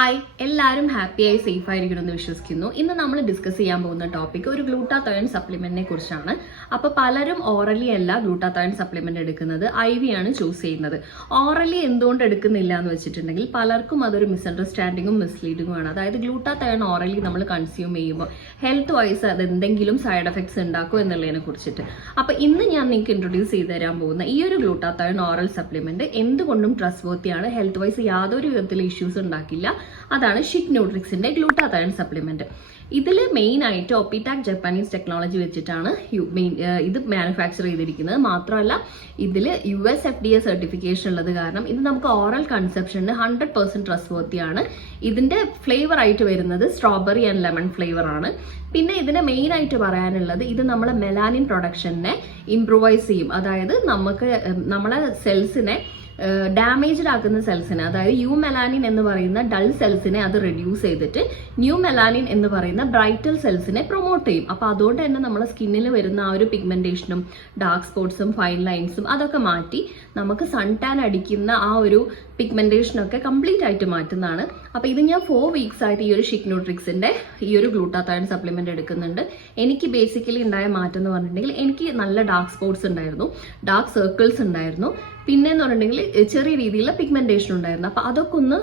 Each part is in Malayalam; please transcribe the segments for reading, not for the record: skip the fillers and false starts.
ഹായ്, എല്ലാവരും ഹാപ്പിയായി സേഫ് ആയിരിക്കണമെന്ന് വിശ്വസിക്കുന്നു. ഇന്ന് നമ്മൾ ഡിസ്കസ് ചെയ്യാൻ പോകുന്ന ടോപ്പിക് ഒരു ഗ്ലൂട്ടാതയോൺ സപ്ലിമെന്റിനെ കുറിച്ചാണ്. അപ്പോൾ പലരും ഓറലി അല്ല ഗ്ലൂട്ടാതയോൺ സപ്ലിമെന്റ് എടുക്കുന്നത്, IV ആണ് ചൂസ് ചെയ്യുന്നത്. ഓറലി എന്തുകൊണ്ട് എടുക്കുന്നില്ല എന്ന് വെച്ചിട്ടുണ്ടെങ്കിൽ പലർക്കും അതൊരു മിസ്അണ്ടർസ്റ്റാൻഡിങ്ങും മിസ്ലീഡിങ്ങും ആണ്. അതായത് ഗ്ലൂട്ടാതയോൺ ഓറലി നമ്മൾ കൺസ്യൂം ചെയ്യുമ്പോൾ ഹെൽത്ത് വൈസ് അത് എന്തെങ്കിലും സൈഡ് എഫക്ട്സ് ഉണ്ടാക്കും എന്നുള്ളതിനെ കുറിച്ചിട്ട്. അപ്പോൾ ഇന്ന് ഞാൻ നിങ്ങൾക്ക് ഇൻട്രൊഡ്യൂസ് ചെയ്ത് തരാൻ പോകുന്ന ഈ ഒരു ഗ്ലൂട്ടാതയോൺ ഓറൽ സപ്ലിമെന്റ് എന്തുകൊണ്ടും ട്രസ്റ്റ് വർത്തിയാണ്, ഹെൽത്ത് വൈസ് യാതൊരു വിധത്തിലുള്ള ഇഷ്യൂസ് ഉണ്ടാക്കില്ല. അതാണ് ഷിക് ന്യൂട്രിക്സിന്റെ ഗ്ലൂട്ടാതയോൺ സപ്ലിമെന്റ്. ഇതിൽ മെയിൻ ആയിട്ട് ഒപ്പിടാക് ജപ്പാനീസ് ടെക്നോളജി വെച്ചിട്ടാണ് ഇത് മാനുഫാക്ചർ ചെയ്തിരിക്കുന്നത്. മാത്രമല്ല ഇതിൽ US FDA സർട്ടിഫിക്കേഷൻ ഉള്ളത് കാരണം ഇത് നമുക്ക് ഓറൽ കൺസെപ്ഷന് 100% ട്രസ്റ്റ് വർത്തിയാണ്. ഇതിന്റെ ഫ്ലേവർ ആയിട്ട് വരുന്നത് സ്ട്രോബെറി ആൻഡ് ലെമൺ ഫ്ലേവർ ആണ്. പിന്നെ ഇതിന്റെ മെയിൻ ആയിട്ട് പറയാനുള്ളത് ഇത് നമ്മളെ മെലാനിൻ പ്രൊഡക്ഷനെ ഇംപ്രൂവൈസ് ചെയ്യും. അതായത് നമ്മളെ സെൽസിനെ ഡാമേജ്ഡ് ആക്കുന്ന സെൽസിനെ, അതായത് യു മെലാനിൻ എന്ന് പറയുന്ന ഡൾ സെൽസിനെ അത് റെഡ്യൂസ് ചെയ്തിട്ട് ന്യൂ മെലാനിൻ എന്ന് പറയുന്ന ബ്രൈറ്റൽ സെൽസിനെ പ്രൊമോട്ട് ചെയ്യും. അപ്പോൾ അതുകൊണ്ട് തന്നെ നമ്മളെ സ്കിന്നിൽ വരുന്ന ആ ഒരു പിഗ്മെന്റേഷനും ഡാർക്ക് സ്പോട്ട്സും ഫൈൻ ലൈൻസും അതൊക്കെ മാറ്റി നമുക്ക് സൺ ടാൻ അടിക്കുന്ന ആ ഒരു പിഗ്മെന്റേഷനൊക്കെ കംപ്ലീറ്റ് ആയിട്ട് മാറ്റുന്നതാണ്. അപ്പോൾ ഇത് ഞാൻ 4 വീക്സ് ആയിട്ട് ഈ ഒരു ഷിക് ന്യൂട്രിക്സിന്റെ ഈ ഒരു ഗ്ലൂട്ടാതയോൺ സപ്ലിമെന്റ് എടുക്കുന്നുണ്ട്. എനിക്ക് ബേസിക്കലി ഉണ്ടായ മാറ്റം എന്ന് പറഞ്ഞിട്ടുണ്ടെങ്കിൽ എനിക്ക് നല്ല ഡാർക്ക് സ്പോട്ട്സ് ഉണ്ടായിരുന്നു, ഡാർക്ക് സർക്കിൾസ് ഉണ്ടായിരുന്നു, പിന്നെ എന്ന് പറഞ്ഞിട്ടുണ്ടെങ്കിൽ ചെറിയ രീതിയിലുള്ള പിഗ്മെന്റേഷൻ ഉണ്ടായിരുന്നു. അപ്പോൾ അതൊക്കെ ഒന്ന്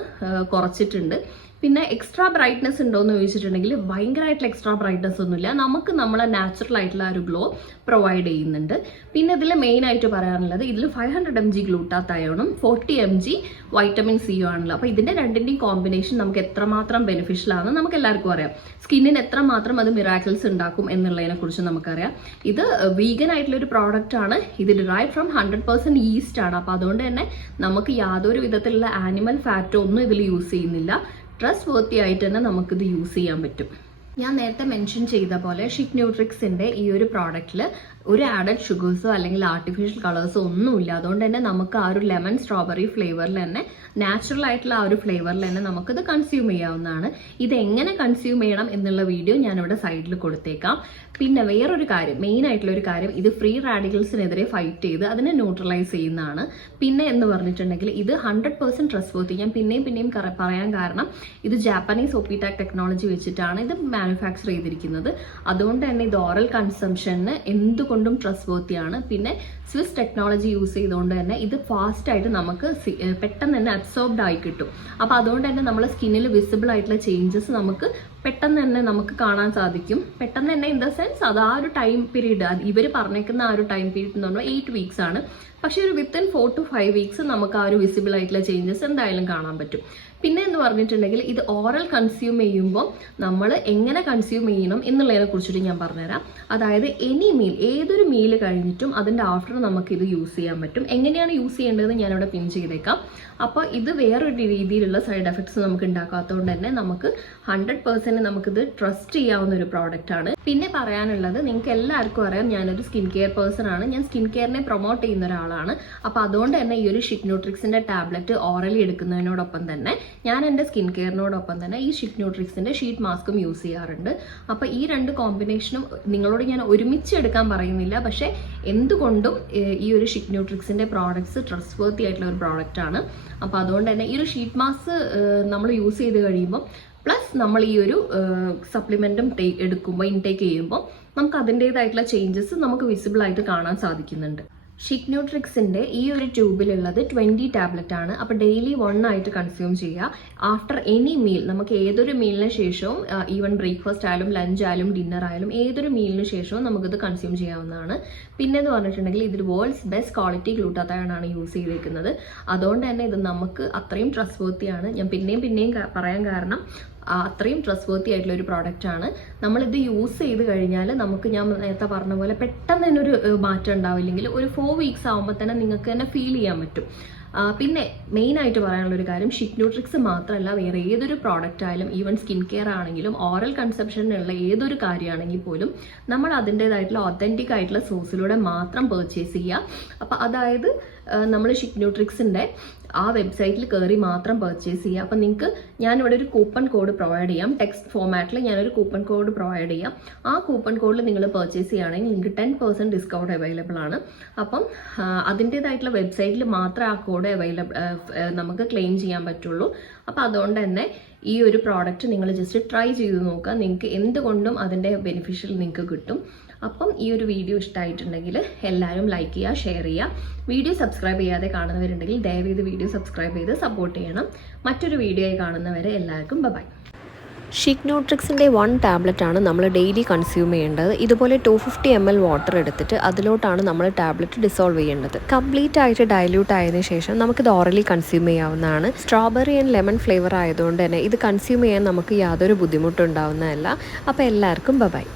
കുറച്ചിട്ടുണ്ട്. പിന്നെ എക്സ്ട്രാ ബ്രൈറ്റ്നസ് ഉണ്ടോ എന്ന് ചോദിച്ചിട്ടുണ്ടെങ്കിൽ ഭയങ്കരമായിട്ടുള്ള എക്സ്ട്രാ ബ്രൈറ്റ്നസ് ഒന്നുമില്ല, നമുക്ക് നമ്മളെ നാച്ചുറൽ ആയിട്ടുള്ള ഒരു ഗ്ലോ പ്രൊവൈഡ് ചെയ്യുന്നുണ്ട്. പിന്നെ ഇതിൽ മെയിൻ ആയിട്ട് പറയാനുള്ളത് ഇതിൽ 500 mg ഗ്ലൂട്ടാതയോണും 40 mg വൈറ്റമിൻ സിയും ആണല്ലോ. അപ്പോൾ ഇതിന്റെ രണ്ടിന്റെയും കോമ്പിനേഷൻ നമുക്ക് എത്രമാത്രം ബെനിഫിഷ്യൽ ആണെന്ന് നമുക്ക് എല്ലാവർക്കും അറിയാം. സ്കിന്നിന് എത്രമാത്രം അത് മിറാക്കിൾസ് ഉണ്ടാക്കും എന്നുള്ളതിനെ കുറിച്ച് നമുക്കറിയാം. ഇത് വീഗൻ ആയിട്ടുള്ള ഒരു പ്രോഡക്റ്റ് ആണ്. ഇത് ഡിറൈവ് ഫ്രം 100% ഈസ്റ്റ് ആണ്. അപ്പോൾ അതുകൊണ്ട് തന്നെ നമുക്ക് യാതൊരു വിധത്തിലുള്ള ആനിമൽ ഫാറ്റോ ഒന്നും ഇതിൽ യൂസ് ചെയ്യുന്നില്ല. ട്രസ്റ്റ് വർത്തി ആയിട്ട് തന്നെ നമുക്കിത് യൂസ് ചെയ്യാൻ പറ്റും. ഞാൻ നേരത്തെ മെൻഷൻ ചെയ്ത പോലെ ഷിക് ന്യൂട്രിക്സിന്റെ ഈ ഒരു പ്രോഡക്റ്റിൽ ഒരു ആഡഡ് ഷുഗേഴ്സോ അല്ലെങ്കിൽ ആർട്ടിഫിഷ്യൽ കളേഴ്സോ ഒന്നുമില്ല. അതുകൊണ്ട് തന്നെ നമുക്ക് ആ ഒരു ലെമൺ സ്ട്രോബെറി ഫ്ലേവറിൽ തന്നെ നാച്ചുറൽ ആയിട്ടുള്ള ആ ഒരു ഫ്ലേവറിൽ തന്നെ നമുക്കിത് കൺസ്യൂം ചെയ്യാവുന്നതാണ്. ഇത് എങ്ങനെ കൺസ്യൂം ചെയ്യണം എന്നുള്ള വീഡിയോ ഞാനിവിടെ സൈഡിൽ കൊടുത്തേക്കാം. പിന്നെ വേറൊരു കാര്യം, മെയിൻ ആയിട്ടുള്ള ഒരു കാര്യം, ഇത് ഫ്രീ റാഡിക്കൽസിനെതിരെ ഫൈറ്റ് ചെയ്ത് അതിനെ ന്യൂട്രലൈസ് ചെയ്യുന്നതാണ്. പിന്നെ എന്ന് പറഞ്ഞിട്ടുണ്ടെങ്കിൽ ഇത് 100% ട്രസ്റ്റ് വർത്തി. ഞാൻ പിന്നെയും പറയാൻ കാരണം ഇത് ജാപ്പനീസ് ഒപ്പിടാക് ടെക്നോളജി വെച്ചിട്ടാണ് ഇത് മാനുഫാക്ചർ ചെയ്തിരിക്കുന്നത്. അതുകൊണ്ട് തന്നെ ഇത് ഓറൽ കൺസംഷന് എന്തുകൊണ്ടും ട്രസ്റ്റ് വർത്തിയാണ്. പിന്നെ സ്വിസ് ടെക്നോളജി യൂസ് ചെയ്തുകൊണ്ട് തന്നെ ഇത് ഫാസ്റ്റ് ആയിട്ട് നമുക്ക് പെട്ടെന്ന് തന്നെ അബ്സോർബ്ഡ് ആയി കിട്ടും. അപ്പോൾ അതുകൊണ്ട് തന്നെ നമ്മളെ സ്കിന്നിൽ വിസിബിൾ ആയിട്ടുള്ള ചേഞ്ചസ് നമുക്ക് പെട്ടെന്ന് തന്നെ നമുക്ക് കാണാൻ സാധിക്കും. പെട്ടെന്ന് തന്നെ ഇൻ ദ സെൻസ് അത് ആ ഒരു ടൈം പീരീഡ്, ഇവർ പറഞ്ഞേക്കുന്ന ആ ഒരു ടൈം പീരീഡ് എന്ന് പറഞ്ഞാൽ 8 വീക്സ് ആണ്. പക്ഷേ ഒരു വിത്തിൻ 4 to 5 വീക്സ് നമുക്ക് ആ ഒരു വിസിബിൾ ആയിട്ടുള്ള ചേഞ്ചസ് എന്തായാലും കാണാൻ പറ്റും. പിന്നെ എന്ന് പറഞ്ഞിട്ടുണ്ടെങ്കിൽ ഇത് ഓറൽ കൺസ്യൂം ചെയ്യുമ്പോൾ നമ്മൾ എങ്ങനെ കൺസ്യൂം ചെയ്യണം എന്നുള്ളതിനെ കുറിച്ചിട്ട് ഞാൻ പറഞ്ഞുതരാം. അതായത് എനി മീൽ, ഏതൊരു മീൽ കഴിഞ്ഞിട്ടും അതിൻ്റെ ആഫ്റ്റർ നമുക്ക് ഇത് യൂസ് ചെയ്യാൻ പറ്റും. എങ്ങനെയാണ് യൂസ് ചെയ്യേണ്ടതെന്ന് ഞാനിവിടെ പിൻ ചെയ്തേക്കാം. അപ്പോൾ ഇത് വേറൊരു രീതിയിലുള്ള സൈഡ് എഫക്ട്സ് നമുക്ക് ഉണ്ടാക്കാത്തതുകൊണ്ട് തന്നെ നമുക്ക് 100% നമുക്കിത് ട്രസ്റ്റ് ചെയ്യാവുന്ന ഒരു പ്രോഡക്റ്റ് ആണ്. പിന്നെ പറയാനുള്ളത്, നിങ്ങൾക്ക് എല്ലാവർക്കും അറിയാം ഞാനൊരു സ്കിൻ കെയർ പേഴ്സൺ ആണ്. ഞാൻ സ്കിൻ കെയറിനെ പ്രൊമോട്ട് ചെയ്യുന്ന ഒരാളാണ്. അപ്പോൾ അതുകൊണ്ട് തന്നെ ഈ ഒരു ഷിക് ന്യൂട്രിക്സിന്റെ ടാബ്ലറ്റ് ഓറലി എടുക്കുന്നതിനോടൊപ്പം തന്നെ ഞാൻ എൻ്റെ സ്കിൻ കെയറിനോടൊപ്പം തന്നെ ഈ ഷിക് ന്യൂട്രിക്സിന്റെ ഷീറ്റ് മാസ്കും യൂസ് ചെയ്യാറുണ്ട്. അപ്പോൾ ഈ രണ്ട് കോമ്പിനേഷനും നിങ്ങളോട് ഞാൻ ഒരുമിച്ച് എടുക്കാൻ പറയുന്നില്ല, പക്ഷേ എന്തുകൊണ്ടും ഈ ഒരു ഷിക് ന്യൂട്രിക്സിന്റെ പ്രോഡക്ട്സ് ട്രസ്റ്റ് വർത്തി ആയിട്ടുള്ള ഒരു പ്രോഡക്റ്റ് ആണ്. അപ്പോൾ അതുകൊണ്ട് തന്നെ ഈ ഒരു ഷീറ്റ് മാസ്ക് നമ്മൾ യൂസ് ചെയ്ത് കഴിയുമ്പോൾ പ്ലസ് നമ്മൾ ഈ ഒരു സപ്ലിമെന്റും എടുക്കുമ്പോൾ ഇൻടേക്ക് ചെയ്യുമ്പോൾ നമുക്ക് അതിൻ്റെതായിട്ടുള്ള ചേഞ്ചസ് നമുക്ക് വിസിബിൾ ആയിട്ട് കാണാൻ സാധിക്കുന്നുണ്ട്. ഷിക് ന്യൂട്രിക്സിന്റെ ഈ ഒരു ട്യൂബിലുള്ളത് 20 ടാബ്ലറ്റ് ആണ്. അപ്പോൾ ഡെയിലി 1 ആയിട്ട് കൺസ്യൂം ചെയ്യുക. ആഫ്റ്റർ എനി മീൽ, നമുക്ക് ഏതൊരു മീലിന് ശേഷവും, ഈവൻ ബ്രേക്ക്ഫാസ്റ്റ് ആയാലും ലഞ്ച് ആയാലും ഡിന്നർ ആയാലും ഏതൊരു മീലിന് ശേഷവും നമുക്കിത് കൺസ്യൂം ചെയ്യാവുന്നതാണ്. പിന്നെ എന്ന് പറഞ്ഞിട്ടുണ്ടെങ്കിൽ ഇതിൽ വേൾഡ്സ് ബെസ്റ്റ് ക്വാളിറ്റി ഗ്ലൂട്ടാതയോൺ ആണ് യൂസ് ചെയ്തിരിക്കുന്നത്. അതുകൊണ്ട് തന്നെ ഇത് നമുക്ക് അത്രയും ട്രസ്റ്റ് വർത്തിയാണ്. ഞാൻ പിന്നെയും പറയാൻ കാരണം അത്രയും ട്രസ്റ്റ് വർത്തി ആയിട്ടുള്ള ഒരു പ്രോഡക്റ്റ് ആണ്. നമ്മളിത് യൂസ് ചെയ്ത് കഴിഞ്ഞാൽ നമുക്ക്, ഞാൻ നേരത്തെ പറഞ്ഞ പോലെ, പെട്ടെന്ന് തന്നെ ഒരു മാറ്റം ഉണ്ടാവില്ലെങ്കിൽ ഒരു 4 വീക്സ് ആകുമ്പോൾ തന്നെ നിങ്ങൾക്ക് തന്നെ ഫീൽ ചെയ്യാൻ പറ്റും. പിന്നെ മെയിൻ ആയിട്ട് പറയാനുള്ളൊരു കാര്യം, ഷിക് ന്യൂട്രിക്സ് മാത്രമല്ല വേറെ ഏതൊരു പ്രോഡക്റ്റ് ആയാലും, ഈവൻ സ്കിൻ കെയർ ആണെങ്കിലും ഓറൽ കൺസപ്ഷനുള്ള ഏതൊരു കാര്യമാണെങ്കിൽ പോലും നമ്മൾ അതിൻ്റെതായിട്ടുള്ള ഒത്തൻറ്റിക് ആയിട്ടുള്ള സോഴ്സിലൂടെ മാത്രം പർച്ചേസ് ചെയ്യുക. അപ്പോൾ അതായത് നമ്മൾ ഷിഗ്ന്യൂട്രിക്സിൻ്റെ ആ വെബ്സൈറ്റിൽ കയറി മാത്രം പർച്ചേസ് ചെയ്യുക. അപ്പം നിങ്ങൾക്ക് ഞാനിവിടെ ഒരു കൂപ്പൺ കോഡ് പ്രൊവൈഡ് ചെയ്യാം. ടെക്സ്റ്റ് ഫോമാറ്റിൽ ഞാനൊരു കൂപ്പൺ കോഡ് പ്രൊവൈഡ് ചെയ്യാം. ആ കൂപ്പൺ കോഡിൽ നിങ്ങൾ പർച്ചേസ് ചെയ്യുകയാണെങ്കിൽ നിങ്ങൾക്ക് 10% ഡിസ്കൗണ്ട് അവൈലബിൾ ആണ്. അപ്പം അതിൻ്റേതായിട്ടുള്ള വെബ്സൈറ്റിൽ മാത്രമേ ആ കോഡ് നമുക്ക് ക്ലെയിം ചെയ്യാൻ പറ്റുള്ളൂ. അപ്പോൾ അതുകൊണ്ട് തന്നെ ഈ ഒരു പ്രോഡക്റ്റ് നിങ്ങൾ ജസ്റ്റ് ട്രൈ ചെയ്ത് നോക്കുക. നിങ്ങൾക്ക് എന്തുകൊണ്ടും അതിൻ്റെ ബെനിഫിഷ്യൽ നിങ്ങൾക്ക് കിട്ടും. അപ്പം ഈ ഒരു വീഡിയോ ഇഷ്ടമായിട്ടുണ്ടെങ്കിൽ എല്ലാവരും ലൈക്ക് ചെയ്യുക, ഷെയർ ചെയ്യുക. വീഡിയോ സബ്സ്ക്രൈബ് ചെയ്യാതെ കാണുന്നവരുണ്ടെങ്കിൽ ദയവേത് വീഡിയോ സബ്സ്ക്രൈബ് ചെയ്ത് സപ്പോർട്ട് ചെയ്യണം. മറ്റൊരു വീഡിയോയിൽ കാണുന്നവരെ എല്ലാവർക്കും ബൈ. ഷിഗ്ന്യൂട്രിക്സിൻ്റെ 1 ടാബ്ലറ്റാണ് നമ്മൾ ഡെയിലി കൺസ്യൂം ചെയ്യേണ്ടത്. ഇതുപോലെ 250 ml വാട്ടർ എടുത്തിട്ട് അതിലോട്ടാണ് നമ്മൾ ടാബ്ലറ്റ് ഡിസോൾവ് ചെയ്യേണ്ടത്. കംപ്ലീറ്റ് ആയിട്ട് ഡൈല്യൂട്ട് ആയതിനു ശേഷം നമുക്കിത് ഓറലി കൺസ്യൂം ചെയ്യാവുന്നതാണ്. സ്ട്രോബെറി ആൻഡ് ലെമൺ ഫ്ലേവർ ആയതുകൊണ്ട് തന്നെ ഇത് കൺസ്യൂം ചെയ്യാൻ നമുക്ക് യാതൊരു ബുദ്ധിമുട്ടുണ്ടാവുന്നതല്ല. അപ്പോൾ എല്ലാവർക്കും ബൈ.